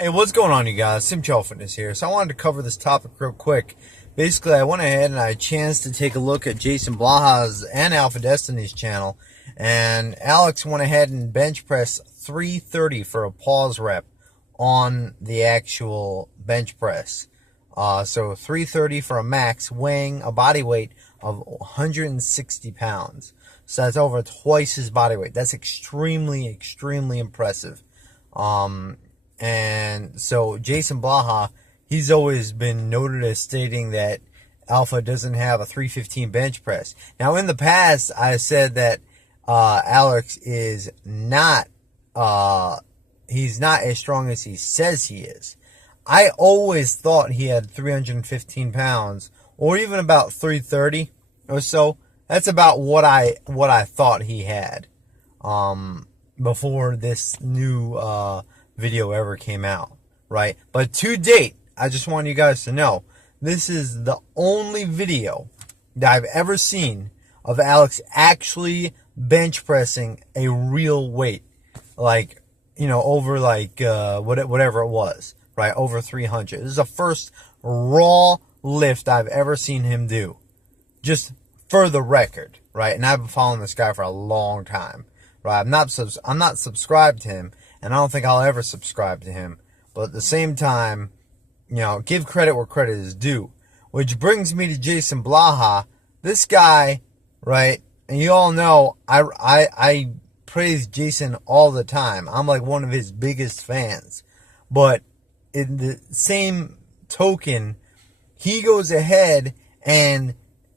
Hey, what's going on, you guys? Sim Fitness here. So I wanted to cover this topic real quick. Basically, I went ahead and I had a chance to take a look at Jason Blaha's and Alpha Destiny's channel, and Alex went ahead and bench pressed 330 for a pause rep on the actual bench press. So 330 for a max, weighing a body weight of 160 pounds. So that's over twice his body weight. That's extremely, extremely impressive. And so Jason Blaha, he's always been noted as stating that Alpha doesn't have a 315 bench press. Now, in the past, I said that Alex is not, he's not as strong as he says he is. I always thought he had 315 pounds, or even about 330 or so. That's about what I thought he had before this new video ever came out, right? But to date, I just want you guys to know, this is the only video that I've ever seen of Alex actually bench pressing a real weight, like, you know, over like whatever it was, right? Over 300. This is the first raw lift I've ever seen him do, just for the record, right? And I've been following this guy for a long time, right? I'm not subscribed to him, and I don't think I'll ever subscribe to him. But at the same time, you know, give credit where credit is due. Which brings me to Jason Blaha. This guy, right, and you all know I praise Jason all the time. I'm like one of his biggest fans. But in the same token, he goes ahead and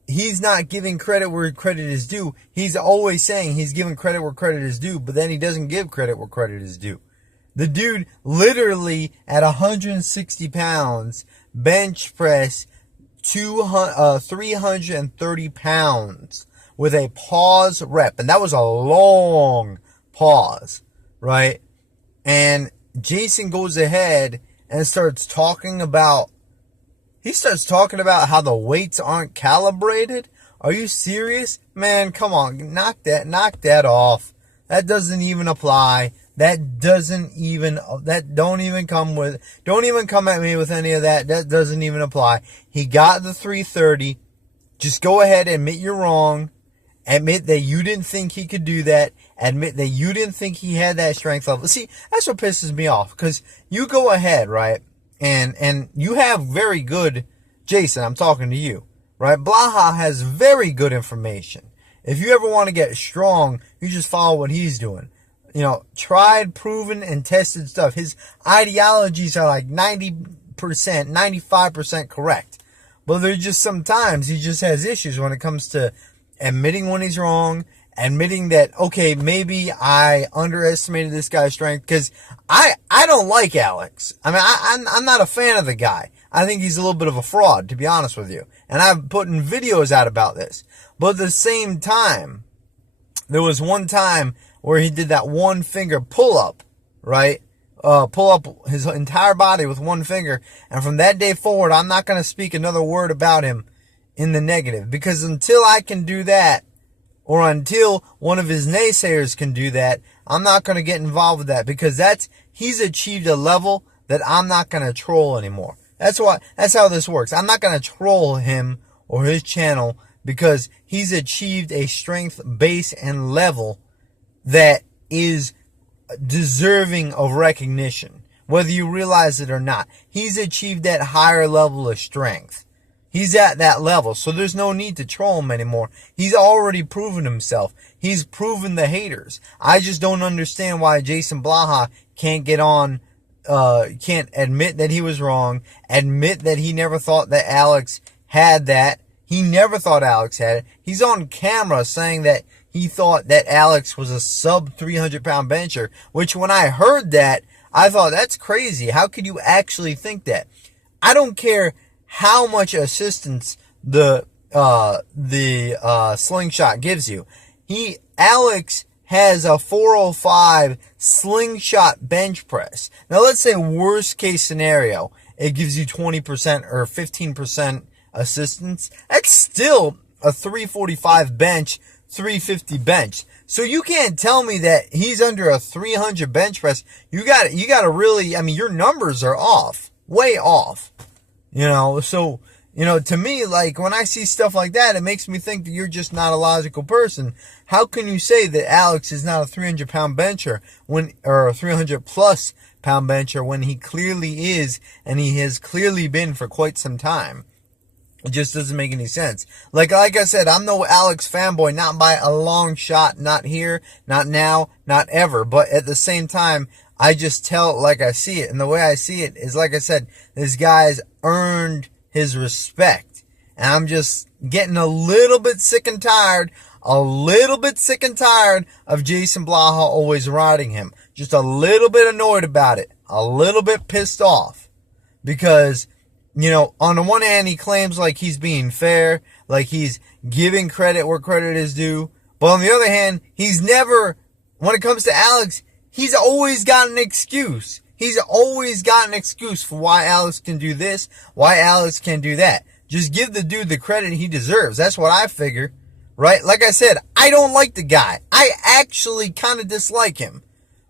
he's not giving credit where credit is due. He's always saying he's giving credit where credit is due, but then he doesn't give credit where credit is due. The dude literally at 160 pounds bench press 330 pounds with a pause rep. And that was a long pause, right? And Jason goes ahead and starts talking about how the weights aren't calibrated. Are you serious? Man, come on. Knock that off. That doesn't even apply. Don't even come at me with any of that. That doesn't even apply. He got the 330. Just go ahead and admit you're wrong. Admit that you didn't think he could do that. Admit that you didn't think he had that strength level. See, that's what pisses me off. Because you go ahead, right? And you have very good, Jason, I'm talking to you, right? Blaha has very good information. If you ever want to get strong, you just follow what he's doing. You know, tried, proven, and tested stuff. His ideologies are like 90%, 95% correct. But there's just sometimes he just has issues when it comes to admitting when he's wrong, admitting that, okay, maybe I underestimated this guy's strength, because I don't like Alex. I mean, I'm not a fan of the guy. I think he's a little bit of a fraud, to be honest with you. And I've put in videos out about this. But at the same time, there was one time where he did that one finger pull up, right? Pull up his entire body with one finger. And from that day forward, I'm not going to speak another word about him in the negative. Because until I can do that, or until one of his naysayers can do that, I'm not going to get involved with that, because he's achieved a level that I'm not going to troll anymore. That's how this works. I'm not going to troll him or his channel, because he's achieved a strength base and level that is deserving of recognition, whether you realize it or not. He's achieved that higher level of strength. He's at that level, so there's no need to troll him anymore. He's already proven himself. He's proven the haters. I just don't understand why Jason Blaha can't get on, can't admit that he was wrong, admit that he never thought that Alex had that. He never thought Alex had it. He's on camera saying that he thought that Alex was a sub 300 pound bencher, which when I heard that, I thought, that's crazy. How could you actually think that? I don't care how much assistance the slingshot gives you. Alex has a 405 slingshot bench press. Now let's say worst case scenario, it gives you 20% or 15% assistance. That's still a 345 bench 350 bench. So you can't tell me that he's under a 300 bench press. You got to really, I mean, your numbers are off, way off. So, to me, like, when I see stuff like that, it makes me think that you're just not a logical person. How can you say that Alex is not a 300-pound bencher or a 300-plus pound bencher when he clearly is, and he has clearly been for quite some time? It just doesn't make any sense. Like I said, I'm no Alex fanboy, not by a long shot, not here, not now, not ever. But at the same time, I just tell it like I see it. And the way I see it is, like I said, this guy's earned his respect. And I'm just getting a little bit sick and tired of Jason Blaha always riding him. Just a little bit annoyed about it. A little bit pissed off. Because, on the one hand, he claims like he's being fair, like he's giving credit where credit is due. But on the other hand, he's never, when it comes to Alex, he's always got an excuse. He's always got an excuse for why Alex can do this, why Alex can do that. Just give the dude the credit he deserves. That's what I figure, right? Like I said, I don't like the guy. I actually kind of dislike him.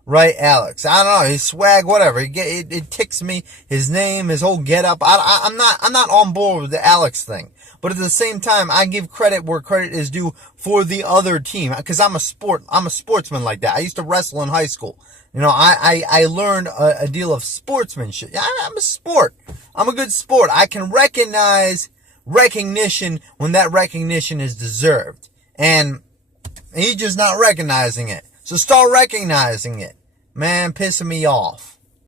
Right, Alex? I don't know, his swag, whatever. It ticks me. His name, his whole getup. I'm not on board with the Alex thing. But at the same time, I give credit where credit is due for the other team. Because I'm a sportsman like that. I used to wrestle in high school. I learned a deal of sportsmanship. I'm a sport. I'm a good sport. I can recognize recognition when that recognition is deserved. And he's just not recognizing it. So start recognizing it. Man, pissing me off.